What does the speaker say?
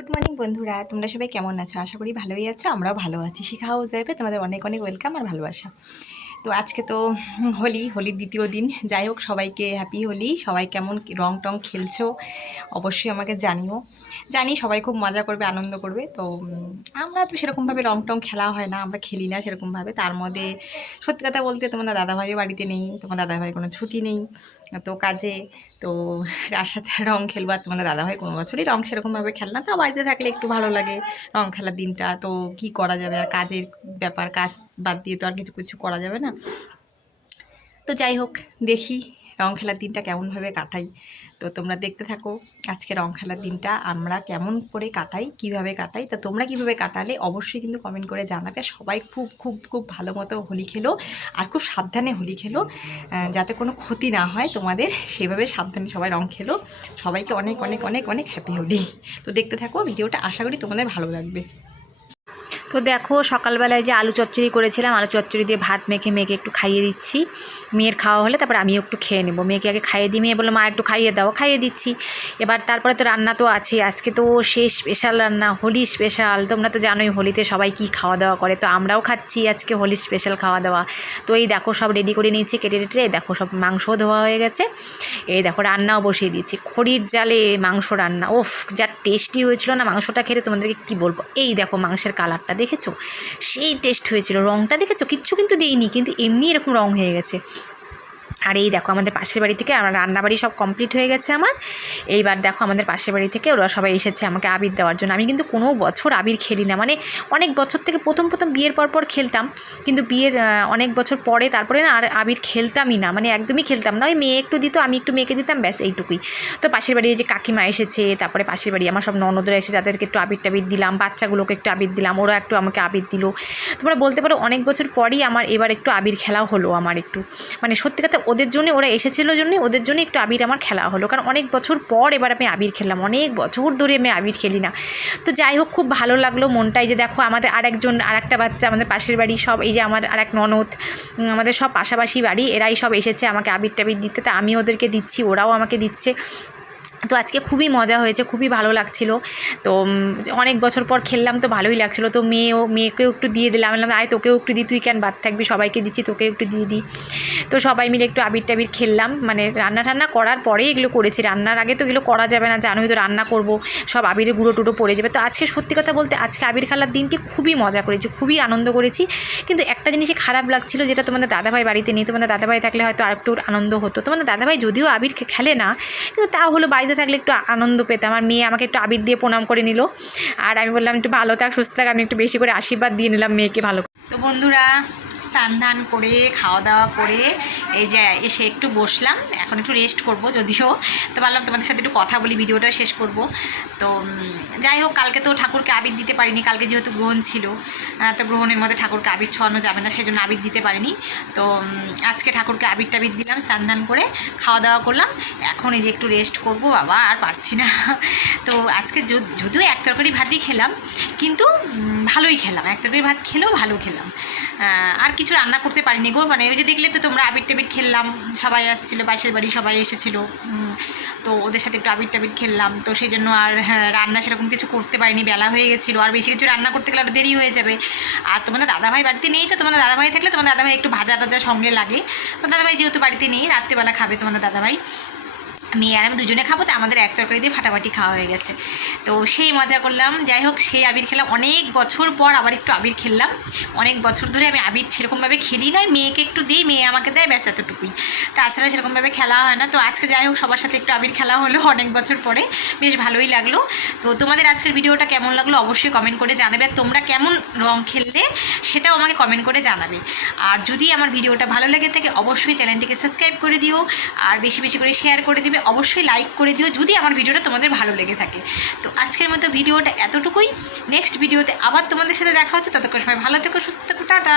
Good morning বন্ধুরা, তোমরা সবাই কেমন আছো? আশা করি ভালোই আছো। আমরাও ভালো আছি। শিখা হাউস লাইফে তোমাদের অনেক অনেক ওয়েলকাম আর ভালোবাসা। তো আজকে তো হোলির দ্বিতীয় দিন। যাই হোক, সবাইকে হ্যাপি হোলি। সবাই কেমন রং টং খেলছো অবশ্যই আমাকে জানিও। জানি সবাই খুব মজা করবে, আনন্দ করবে। তো আমরা তো সেরকমভাবে রং টং খেলা হয় না, আমরা খেলি না সেরকমভাবে। তার মধ্যে সত্যি কথা বলতে তোমাদের দাদাভাইও বাড়িতে নেই, তোমার দাদাভাইয়ের কোনো ছুটি নেই তো কাজে। তো কার সাথে রং খেলবো? আর তোমাদের দাদাভাই কোনো বছরই রং সেরকমভাবে খেলে না। তাও বাড়িতে থাকলে একটু ভালো লাগে রং খেলার দিনটা। তো কি করা যাবে, আর কাজের ব্যাপার, কাজ বাদ দিয়ে তো আর কিছু কিছু করা যাবে না। তো যাই হোক, দেখি রং খেলার দিনটা কেমনভাবে কাটাই। তো তোমরা দেখতে থাকো আজকে রং খেলার দিনটা আমরা কেমন করে কাটাই, কিভাবে কাটাই। তো তোমরা কিভাবে কাটালে অবশ্যই কিন্তু কমেন্ট করে জানাবে। সবাই খুব খুব খুব ভালো মতো হোলি খেলো, আর খুব সাবধানে হোলি খেলো, যাতে কোনো ক্ষতি না হয় তোমাদের। সেভাবে সাবধানে সবাই রং খেলো। সবাইকে অনেক অনেক অনেক অনেক হ্যাপি হোলি। তো দেখতে থাকো ভিডিওটা, আশা করি তোমাদের ভালো লাগবে। তো দেখো, সকালবেলায় যে আলু চচ্চড়ি করেছিলাম, আলু চচ্চড়ি দিয়ে ভাত মেখে মেখে একটু খাইয়ে দিচ্ছি। মেয়ের খাওয়া হলে তারপরে আমিও একটু খেয়ে নেবো। মেয়েকে আগে খাইয়ে দিই, মেয়ে বললো মা একটু খাইয়ে দাও, খাইয়ে দিচ্ছি। এবার তারপরে তো রান্না তো আছে, আজকে তো শেষ স্পেশাল রান্না, হোলি স্পেশাল। তোমরা তো জানোই হোলিতে সবাই কী খাওয়া দাওয়া করে, তো আমরাও খাচ্ছি আজকে হোলি স্পেশাল খাওয়া দাওয়া। তো এই দেখো সব রেডি করে নিয়েছি, কেটে টেটে। দেখো সব মাংসও ধোয়া হয়ে গেছে। এই দেখো রান্নাও বসিয়ে দিচ্ছি, খড়ির জালে মাংস রান্না। ওফ, যা টেস্টি হয়েছিল না মাংসটা খেতে, তোমাদেরকে কী বলবো। এই দেখো মাংসের কালারটা দেখেছো, সেই টেস্ট হয়েছিল। রঙটা দেখেছো, কিচ্ছু কিন্তু দিইনি, কিন্তু এমনি এরকম রঙ হয়ে গেছে। আর এই দেখো আমাদের পাশের বাড়ি থেকে আমার রান্নাবাড়ি সব কমপ্লিট হয়ে গেছে আমার। এইবার দেখো আমাদের পাশের বাড়ি থেকে ওরা সবাই এসেছে আমাকে আবির দেওয়ার জন্য। আমি কিন্তু কোনো বছর আবির খেলি না, মানে অনেক বছর থেকে প্রথম বিয়ের পর খেলতাম, কিন্তু বিয়ের অনেক বছর পরে তারপরে না আর আবির খেলতামই না, মানে একদমই খেলতাম না। ওই মেয়ে একটু দিত, আমি একটু মেয়েকে দিতাম, ব্যাস এইটুকুই। তো পাশের বাড়ি যে কাকিমা এসেছে, তারপরে পাশের বাড়ি আমার সব ননদরা এসে, তাদেরকে একটু আবির টাবির দিলাম, বাচ্চাগুলোকে একটু আবির দিলাম, ওরা একটু আমাকে আবির দিল। তোমরা বলতে পারো অনেক বছর পরই আমার এবার একটু আবির খেলা হলো আমার একটু, মানে সত্যি কথা ওদের জন্য, ওরা এসেছিলো জন্যই ওদের জন্য একটু আবির আমার খেলা হলো। কারণ অনেক বছর পর এবার আমি আবির খেললাম, অনেক বছর ধরে আমি আবির খেলি না। তো যাই হোক, খুব ভালো লাগলো মনটাই। যে দেখো আমাদের আরেকটা বাচ্চা, আমাদের পাশের বাড়ি সব, এই যে আমার আরেক ননদ, আমাদের সব পাশাপাশি বাড়ি, এরাই সব এসেছে আমাকে আবির টাবির দিতে। তা আমি ওদেরকে দিচ্ছি, ওরাও আমাকে দিচ্ছে। তো আজকে খুবই মজা হয়েছে, খুবই ভালো লাগছিল। তো অনেক বছর পর খেললাম, তো ভালোই লাগছিলো। তো মেয়েকেও একটু দিয়ে দিলাম, বললাম আয় তোকেও একটু দিই, তুই কেন বাদ থাকবি, সবাইকে দিচ্ছি, তোকে একটু দিয়ে দিই। তো সবাই মিলে একটু আবির টাবির খেললাম। মানে রান্না করার পরেই এগুলো করেছি, রান্নার আগে তো এগুলো করা যাবে না, জানোই তো রান্না করব, সব আবিরের গুঁড়ো টুড়ো পড়ে যাবে। তো আজকে সত্যি কথা বলতে আজকে আবির খেলার দিনটি খুবই মজা করেছি, খুবই আনন্দ করেছি। কিন্তু একটা জিনিসই খারাপ লাগছিল, যেটা তোমাদের দাদাভাই বাড়িতে নেই। তোমাদের দাদাভাই থাকলে হয়তো আর একটু আনন্দ হতো। তোমাদের দাদাভাই যদিও আবির খেলে না, কিন্তু তা হলো বাড়িতে থাকলে একটু আনন্দ পেতাম। আর মেয়ে আমাকে একটু আবির দিয়ে প্রণাম করে নিল, আর আমি বললাম একটু ভালো থাক, সুস্থ থাক, আমি একটু বেশি করে আশীর্বাদ দিয়ে নিলাম মেয়েকে ভালো। তো বন্ধুরা, স্নান ধান করে খাওয়া দাওয়া করে এই যে এসে একটু বসলাম, এখন একটু রেস্ট করব যদিও। তো ভাবলাম তোমাদের সাথে একটু কথা বলি, ভিডিওটা শেষ করব। তো যাই হোক, কালকে তো ঠাকুরকে আবির দিতে পারিনি, কালকে যেহেতু গ্রহণ ছিল। তো গ্রহণের মধ্যে ঠাকুরকে আবির ছোঁয়ানো যাবে না, সেই জন্য আবির দিতে পারিনি। তো আজকে ঠাকুরকে আবির টাবির দিলাম, স্নান ধান করে খাওয়া দাওয়া করলাম। এখন এই যে একটু রেস্ট করব, বাবা আর পারছি না। তো আজকে যদিও এক তরকারি ভাতই খেলাম, কিন্তু ভালোই খেলাম, এক তরকারি ভাত খেলেও ভালো খেলাম। আর কিছু রান্না করতে পারিনি গো, মানে ওই যে দেখলে তো তোমরা আবির টাবির খেললাম, সবাই আসছিলো, পাশের বাড়ি সবাই এসেছিলো। তো ওদের সাথে একটু আবির টাবির খেললাম, তো সেই জন্য আর রান্না সেরকম কিছু করতে পারিনি, বেলা হয়ে গেছিলো। আর বেশি কিছু রান্না করতে গেলে আরও দেরি হয়ে যাবে। আর তোমাদের দাদাভাই বাড়িতে নেই, তো তোমাদের দাদাভাই থাকলে তোমাদের দাদাভাই একটু ভাজা টাজা সঙ্গে লাগে। তো দাদাভাই যেহেতু বাড়িতে নেই, রাত্রিবেলা খাবে তোমাদের দাদাভাই, মেয়ে আর আমি দুজনে খাবো। তো আমাদের এক তরকারি দিয়ে ফাটাফাটি খাওয়া হয়ে গেছে। তো সেই মজা করলাম। যাই হোক, সেই আবির খেলাম, অনেক বছর পর আবার একটু আবির খেললাম। অনেক বছর ধরে আমি আবির সেরকমভাবে খেলি নয়, মেয়েকে একটু দিই, মেয়ে আমাকে দেয়, ব্যাস এতটুকুই। তাছাড়া সেরকমভাবে খেলা হয় না। তো আজকে যাই হোক সবার সাথে একটু আবির খেলা হলো অনেক বছর পরে, বেশ ভালোই লাগলো। তো তোমাদের আজকের ভিডিওটা কেমন লাগলো অবশ্যই কমেন্ট করে জানাবে। আর তোমরা কেমন রং খেললে সেটাও আমাকে কমেন্ট করে জানাবে। আর যদি আমার ভিডিওটা ভালো লেগে থাকে অবশ্যই চ্যানেলটিকে সাবস্ক্রাইব করে দিও, আর বেশি বেশি করে শেয়ার করে দিবে, অবশ্যই লাইক করে দিও যদি আমার ভিডিওটা তোমাদের ভালো লেগে থাকে। তো আজকের মতো ভিডিওটা এতটুকুই। নেক্সট ভিডিওতে আবার তোমাদের সাথে দেখা হচ্ছে, ততক্ষণ সময় ভালো থেকো, সুস্থ থেকো, টাটা।